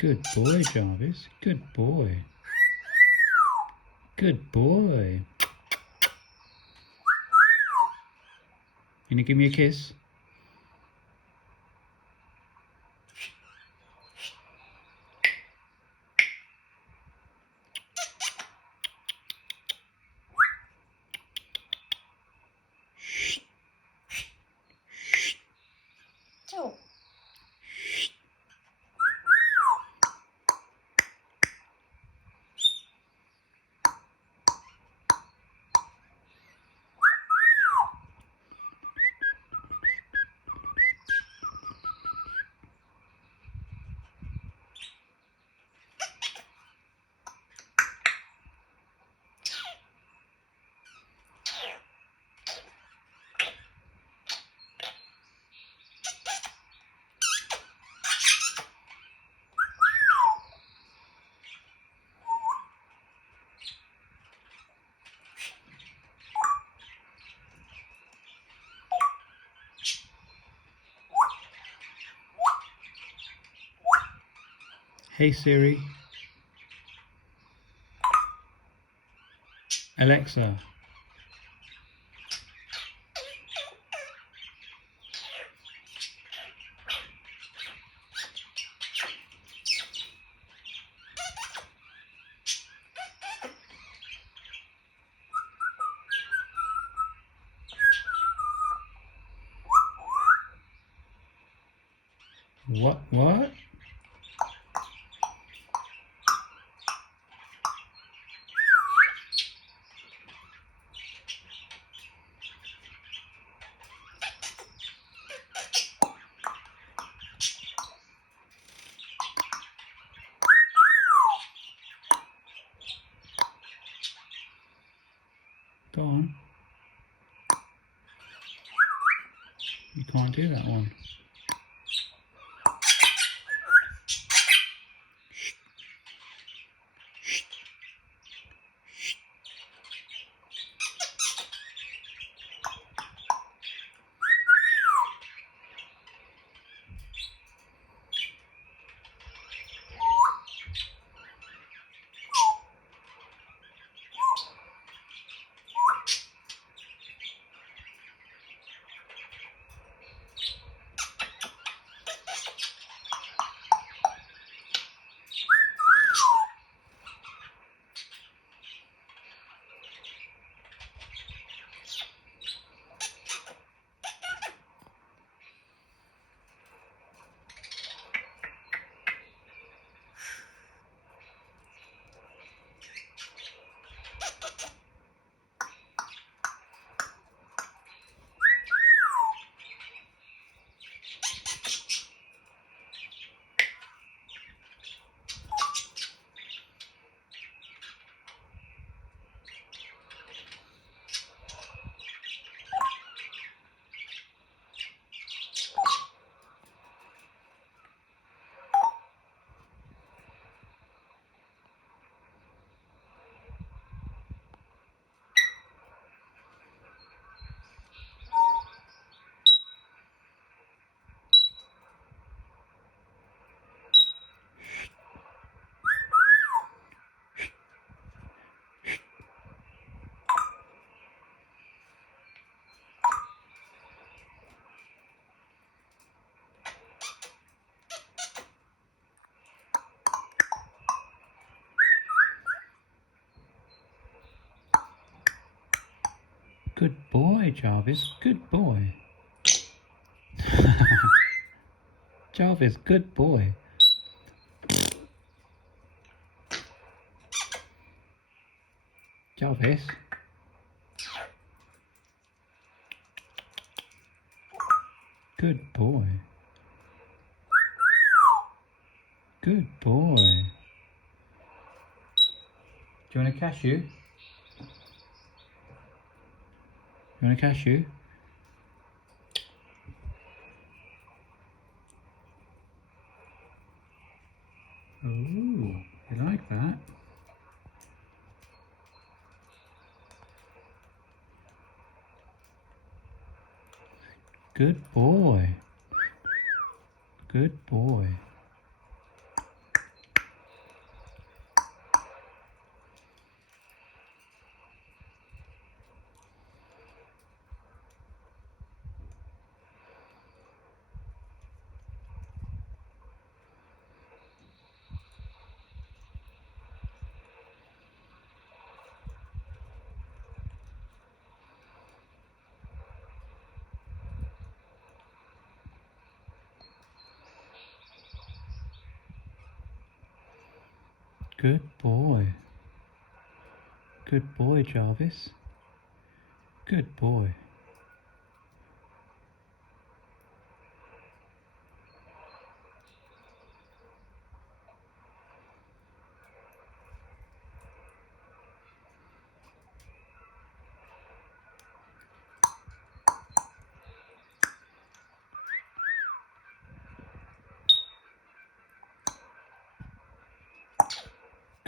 Good boy, Jarvis. Good boy. Good boy. You gonna give me a kiss? Oh. Hey Siri. Alexa. What? Go on. You can't do that one. Good boy, Jarvis. Good boy. Jarvis, good boy. Jarvis. Good boy. Good boy. Do you want a cashew? You want a cashew? Ooh, you like that? Good boy. Good boy. Good boy. Good boy, Jarvis. Good boy.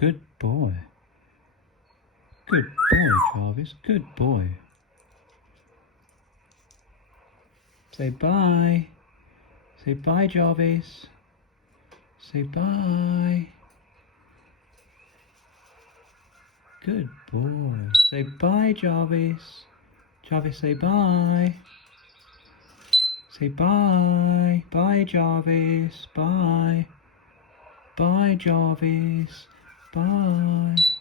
Good boy. Good boy, Jarvis. Good boy. Say bye. Say bye, Jarvis. Say bye. Good boy. Say bye, Jarvis. Jarvis, say bye. Say bye. Bye, Jarvis. Bye. Bye, Jarvis. Bye.